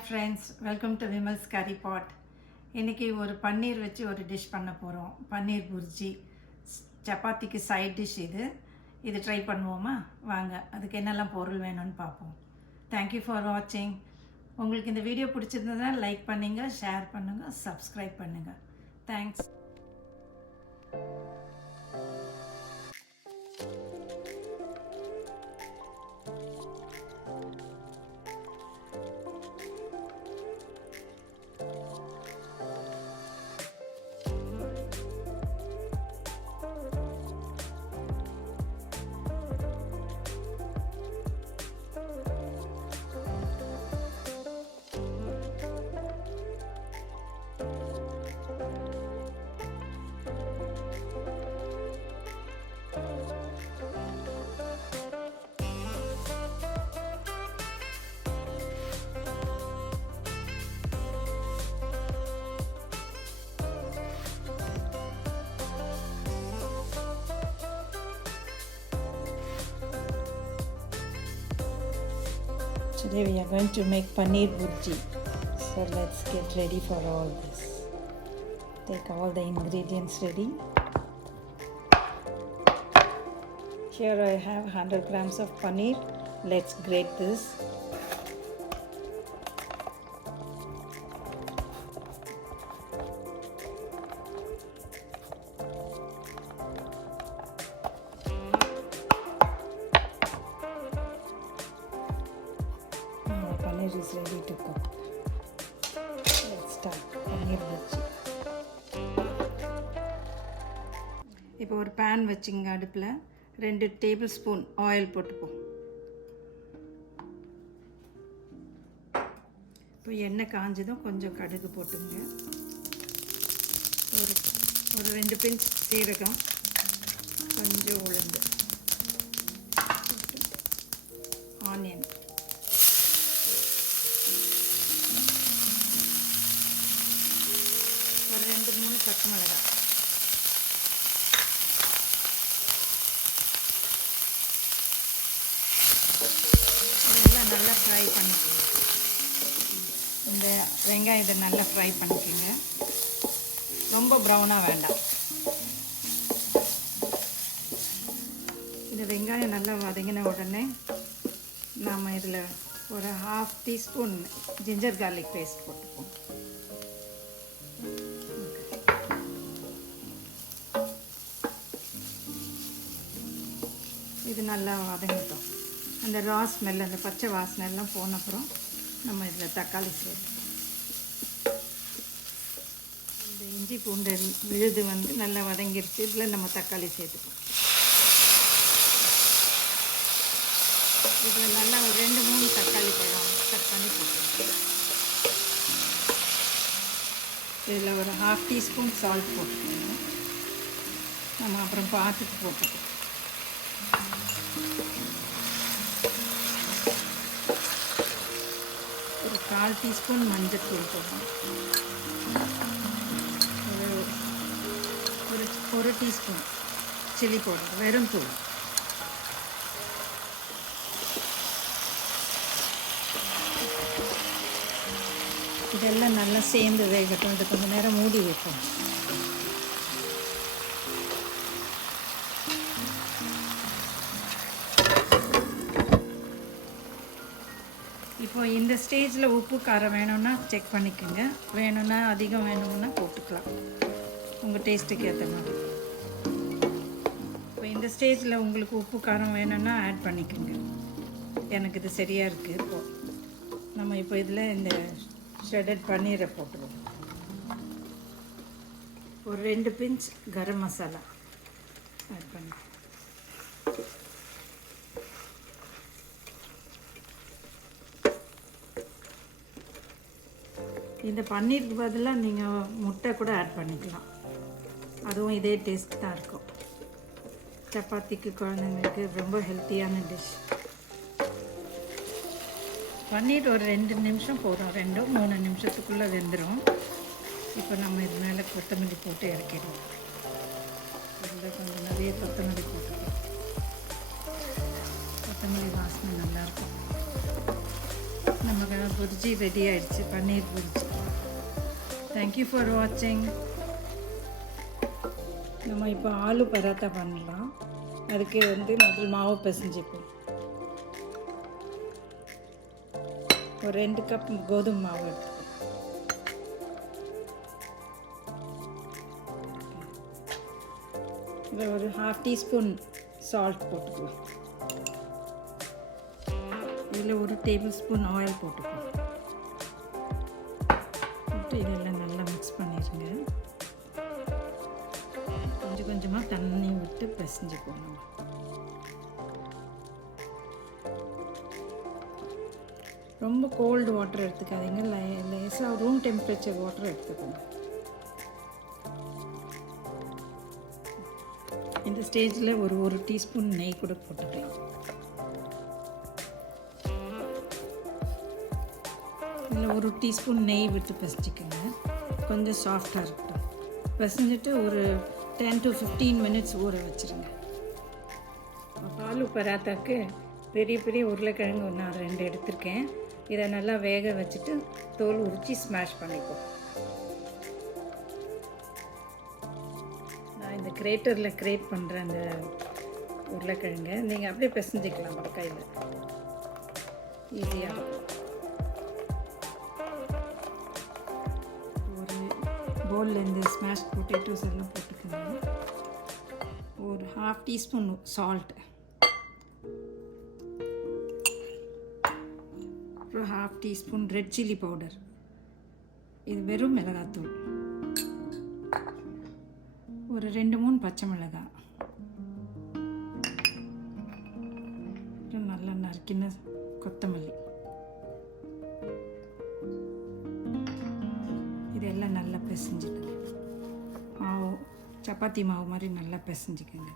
Hi friends, welcome to Vimal's Curry Pot. இன்னைக்கு ஒரு பன்னீர் வச்சு ஒரு டிஷ் பண்ண போகிறோம். பன்னீர் புர்ஜி சப்பாத்திக்கு சைட் டிஷ் இது ட்ரை பண்ணுவோமா? வாங்க, அதுக்கு என்னெல்லாம் பொருள் வேணும்னு பார்ப்போம். தேங்க்யூ ஃபார் வாட்சிங். உங்களுக்கு இந்த வீடியோ பிடிச்சிருந்ததுன்னா லைக் பண்ணுங்கள், ஷேர் பண்ணுங்கள், சப்ஸ்கிரைப் பண்ணுங்கள். Thanks. Today we are going to make paneer burji. So let's get ready for all this. Take all the ingredients ready. Here I have 100 grams of paneer. Let's grate this. Paneer is ready to cook. Let's start paneer burji. இப்போ ஒரு pan வச்சுங்க, அடுப்பில் 2 table spoon oil போட்டுப்போம். இப்போ எண்ணெய் காஞ்சதும் கொஞ்சம் கடுகு போட்டுங்க. ஒரு 2 பிஞ்ச் சீரகம், கொஞ்சம் உளுந்து, ஆனியன், ஒரு 2-3 பச்சை மிளகாய், இதெல்லாம் நல்லா ஃப்ரை பண்ணிக்கோங்க. இந்த வெங்காயம் இதை நல்லா ஃப்ரை பண்ணிக்கோங்க, ரொம்ப ப்ரௌனாக வேண்டாம். இந்த வெங்காயம் நல்லா வதங்கின உடனே நாம் இதில் ஒரு 1/2 டீஸ்பூன் ஜிஞ்சர் கார்லிக் பேஸ்ட் போட்டுப்போம். இது நல்லா வதங்கட்டும். அந்த ரா ஸ்மெல், அந்த பச்சை வாசனை எல்லாம் போன அப்புறம் நம்ம இதில் தக்காளி சேர்ப்போம். இந்த இஞ்சி பூண்டு விழுது நல்லா வதங்கிடுச்சு. இதில் நம்ம தக்காளி சேர்த்துப்போம். இதில் நல்லா ஒரு 2-3 தக்காளி பழம் கட் பண்ணி போட்டுருக்கோம். இதில் ஒரு 1/2 டீஸ்பூன் சால்ட் போட்டுக்கோங்க. நம்ம அப்புறம் பார்த்துட்டு போட்டுக்கோம். ஒரு 1/4 டீஸ்பூன் மஞ்சள் தூள் போடுறோம். ஒரு டீஸ்பூன் சில்லி பவுடர், வெறும் தூள். இதெல்லாம் நல்லா சேர்ந்து வேகட்டும். இது கொஞ்சம் நேரம் மூடி வைப்போம். இப்போ இந்த ஸ்டேஜில் உப்பு காரம் வேணும்னா செக் பண்ணிக்கோங்க. வேணும்னா அதிகம் வேணும்னா போட்டுக்கலாம், உங்கள் டேஸ்ட்டுக்கு ஏற்ற மாதிரி. இப்போ இந்த ஸ்டேஜில் உங்களுக்கு உப்பு காரம் வேணும்னா ஆட் பண்ணிக்கோங்க. எனக்கு இது சரியாக இருக்குது. இப்போது நம்ம இப்போ இதில் இந்த ஷ்ரெடட் பன்னீரை போட்டுருவோம். ஒரு 2 பிஞ்ச் கரம் மசாலா ஆட் பண்ணி, இந்த பன்னீருக்கு பதிலாக நீங்கள் முட்டை கூட ஆட் பண்ணிக்கலாம். அதுவும் இதே டேஸ்ட் தான் இருக்கும். சப்பாத்திக்கு, குழந்தைங்களுக்கு ரொம்ப ஹெல்த்தியான டிஷ். பன்னீர் ஒரு 2 நிமிஷம் போதும், 2-3 நிமிஷத்துக்குள்ளே வெந்துடும். இப்போ நம்ம இது மேலே கொத்தமல்லி போட்டு இறக்கிடுவோம். இதில் கொஞ்சம் நிறைய கொத்தமல்லி போட்டுக்கலாம். கொத்தமல்லி வாசனை நல்லாயிருக்கும். நம்ம புர்ஜி ரெடி ஆயிடுச்சு, பன்னீர் புர்ஜி. தேங்க்யூ ஃபார் வாட்சிங். நம்ம இப்போ ஆலு பராத்தா பண்ணலாம். அதுக்கு முதல் மாவு பிசைஞ்சிப்போம். ஒரு 2 கப் கோதுமை மாவு எடுத்துப்போம். இதில் ஒரு 1/2 டீஸ்பூன் சால்ட் போட்டுக்கலாம். இதில் 1 டேபிள் ஸ்பூன் ஆயில் போட்டுக்கலாம். போட்டு இதெல்லாம் நல்லா மிக்ஸ் பண்ணிடுங்க. கொஞ்சம் கொஞ்சமாக தண்ணி விட்டு பிசைஞ்சுப்போம். ரொம்ப கோல்டு வாட்டர் எடுத்துக்காதீங்க, லேசாக ரூம் டெம்பரேச்சர் வாட்டர் எடுத்துக்கோங்க. இந்த ஸ்டேஜில் ஒரு டீஸ்பூன் நெய் கூட போட்டுக்கலாம். இதில் 1 டீஸ்பூன் நெய் விட்டு பிசைஞ்சிக்கோங்க. கொஞ்சம் சாஃப்டாக இருக்கட்டும். பிசைஞ்சிட்டு ஒரு 10 to 15 மினிட்ஸ் ஊற வச்சுருங்க. ஆலு பராத்தாக்கு பெரிய பெரிய உருளைக்கிழங்கு நான் 2 எடுத்திருக்கேன். இதை நல்லா வேக வச்சுட்டு தோல் உரித்து ஸ்மாஷ் பண்ணிப்போம். நான் இந்த கிரேட்டரில் கிரேட் பண்ணுற அந்த உருளைக்கிழங்கு நீங்கள் அப்படியே பிசைஞ்சிக்கலாம். ஒரு கையில் ஈஸியாக இருக்கும். ஒரு பவுலில் இந்த ஸ்மாஷ் பொட்டேட்டோஸ் எல்லாம் போட்டுக்கணும். ஒரு 1/2 டீஸ்பூன் சால்ட், அப்புறம் 1/2 டீஸ்பூன் ரெட் சில்லி பவுடர். இது வெறும் மிளகாத்தூள். ஒரு 2-3 பச்சை மிளகாய், நல்லா நறுக்கின கொத்தமல்லி. இதெல்லாம் நல்லா பிசைஞ்சிக்கங்க. மாவு சப்பாத்தி மாவு மாதிரி நல்லா பிசைஞ்சிக்கங்க.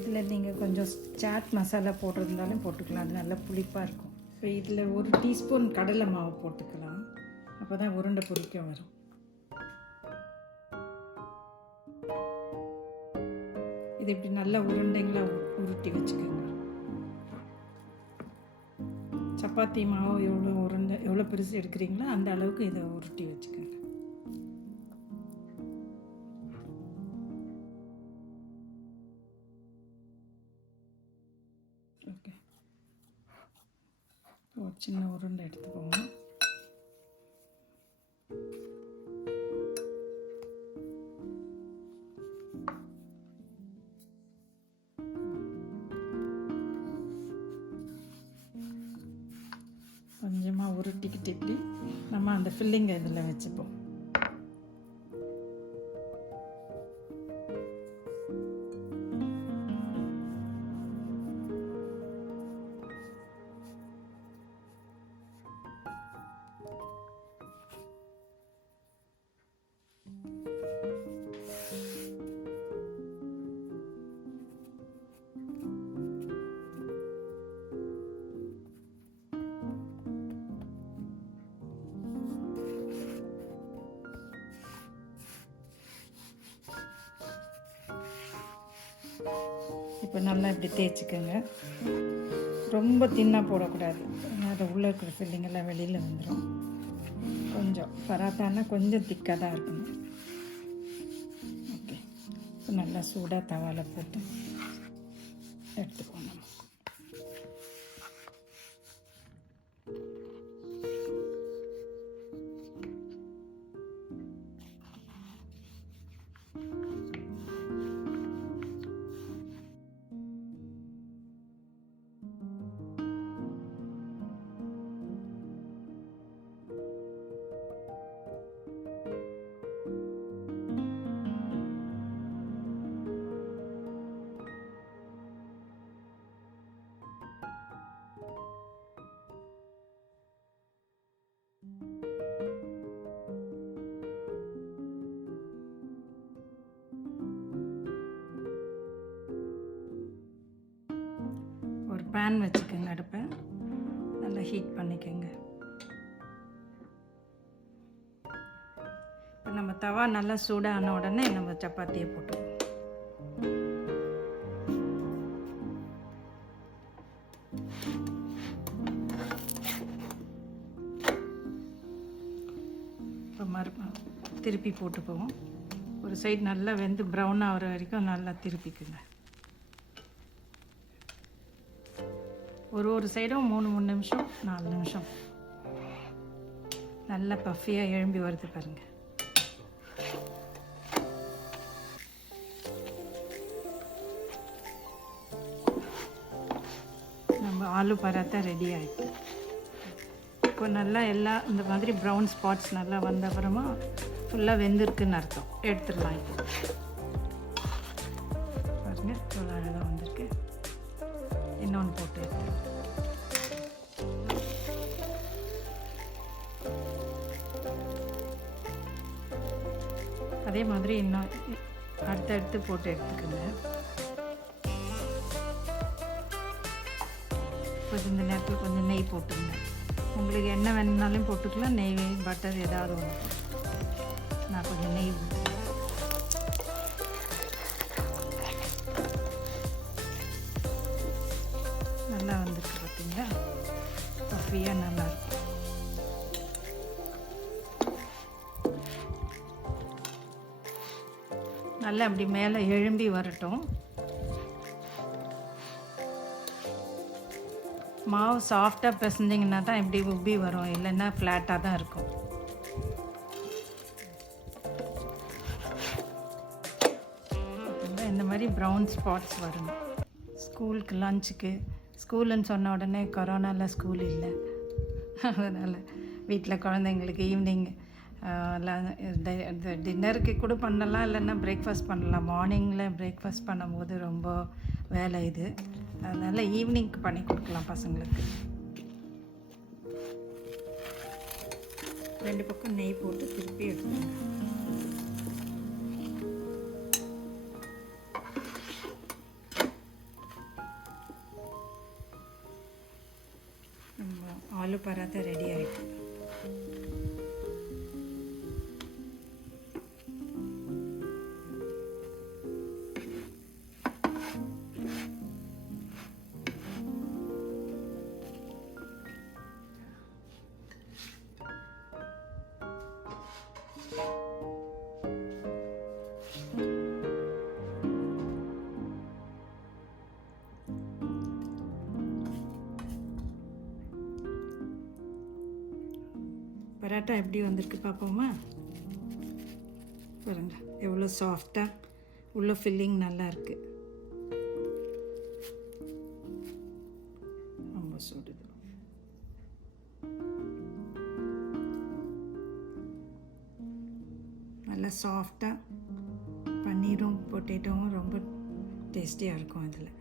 இதில் நீங்கள் கொஞ்சம் சாட் மசாலா போட்டிருந்தாலும் போட்டுக்கலாம். அது நல்லா புளிப்பாக இருக்கும். இப்போ இதில் 1 டீஸ்பூன் கடலை மாவு போட்டுக்கலாம். அப்போ தான் உருண்டை பொரிக்க வரும். இது இப்படி நல்லா உருண்டைங்களா உருட்டி வச்சுக்கோங்க. சப்பாத்தி மாவு எவ்வளோ பெருசு எடுக்கிறீங்களோ அந்த அளவுக்கு இதை உருட்டி வச்சுக்கோங்க. ஓகே, ஒரு சின்ன உருண்டை எடுத்துக்கோங்க. கொஞ்சமாக உருட்டிக்கிட்டு இப்படி நம்ம அந்த ஃபில்லிங்கை இதில் வச்சுப்போம். இப்போ நல்லா இப்படி தேய்ச்சிக்கோங்க. ரொம்ப தின்னாக போடக்கூடாது, அது உள்ளே இருக்கிற ஃபில்லிங்கெல்லாம் வெளியில் வந்துடும். கொஞ்சம் பராத்தானா கொஞ்சம் திக்காக தான் இருக்கணும். ஓகே, இப்போ நல்லா சூடாக தவால போட்டு எடுத்துக்கோங்க. பேன் வச்சுக்கோங்க. அடுப்பை நல்லா ஹீட் பண்ணிக்கோங்க. இப்போ நம்ம தவா நல்லா சூடான உடனே நம்ம சப்பாத்தியை போட்டுருவோம். திருப்பி போட்டு போவோம். ஒரு சைடு நல்லா வெந்து ப்ரௌன் ஆகிற வரைக்கும் நல்லா திருப்பிக்குங்க. ஒரு சைடும் 3 நிமிஷம் 4 நிமிஷம் நல்லா பஃபியாக எழும்பி வருது பாருங்கள். நம்ம ஆலு பராத்தா ரெடி ஆகிடுது. இப்போ நல்லா எல்லாம் இந்த மாதிரி ப்ரௌன் ஸ்பாட்ஸ் நல்லா வந்த அப்புறமா ஃபுல்லாக வெந்திருக்குன்னு அர்த்தம். எடுத்துடலாம். இப்போ பாருங்க இவ்வளோ அழகாக வந்திருக்கு. இன்னொன்று போட்டு அதே மாதிரி இன்னும் அடுத்தடுத்து போட்டு எடுத்துக்கோங்க. கொஞ்சம் இந்த நேரத்தில் கொஞ்சம் நெய் போட்டுங்க. உங்களுக்கு என்ன வேணுனாலும் போட்டுக்கலாம். நெய் பட்டர் ஏதாவது ஒன்று. நான் கொஞ்சம் நெய் நல்லா வந்துருக்கு பார்த்தீங்களா? பஃபியாக நல்லாயிருக்கும். நல்லா அப்படி மேலே எழும்பி வரட்டும். மாவு சாஃப்டாக பிசைஞ்சிங்கன்னா தான் இப்படி உப்பி வரும், இல்லைன்னா ஃப்ளாட்டாக தான் இருக்கும். இந்த மாதிரி ப்ரௌன் ஸ்பாட்ஸ் வரணும். ஸ்கூலுக்கு லஞ்சுக்கு, ஸ்கூலுன்னு சொன்ன உடனே கொரோனாவில் ஸ்கூல் இல்லை, அதனால் வீட்டில் குழந்தைங்களுக்கு ஈவினிங் டின்னருக்கு கூட பண்ணலாம், இல்லைன்னா பிரேக்ஃபாஸ்ட் பண்ணலாம். மார்னிங்கில் பிரேக்ஃபாஸ்ட் பண்ணும்போது ரொம்ப வேலை இது, அதனால் ஈவினிங்க்கு பண்ணி கொடுக்கலாம் பசங்களுக்கு. 2 பக்கம் நெய் போட்டு திருப்பி எடுத்துக்கோங்க. நம்ம ஆலு பராத்தா ரெடி ஆகிட்டு. பரோட்டா எப்படி வந்திருக்கு பார்ப்போமா? பாருங்க எவ்வளோ சாஃப்டாக, உள்ள ஃபில்லிங் நல்லா இருக்கு. ரொம்ப சுடுது. நல்லா சாஃப்டாக பன்னீரும் பொட்டேட்டோவும் ரொம்ப டேஸ்டியாக இருக்கும் இதில்.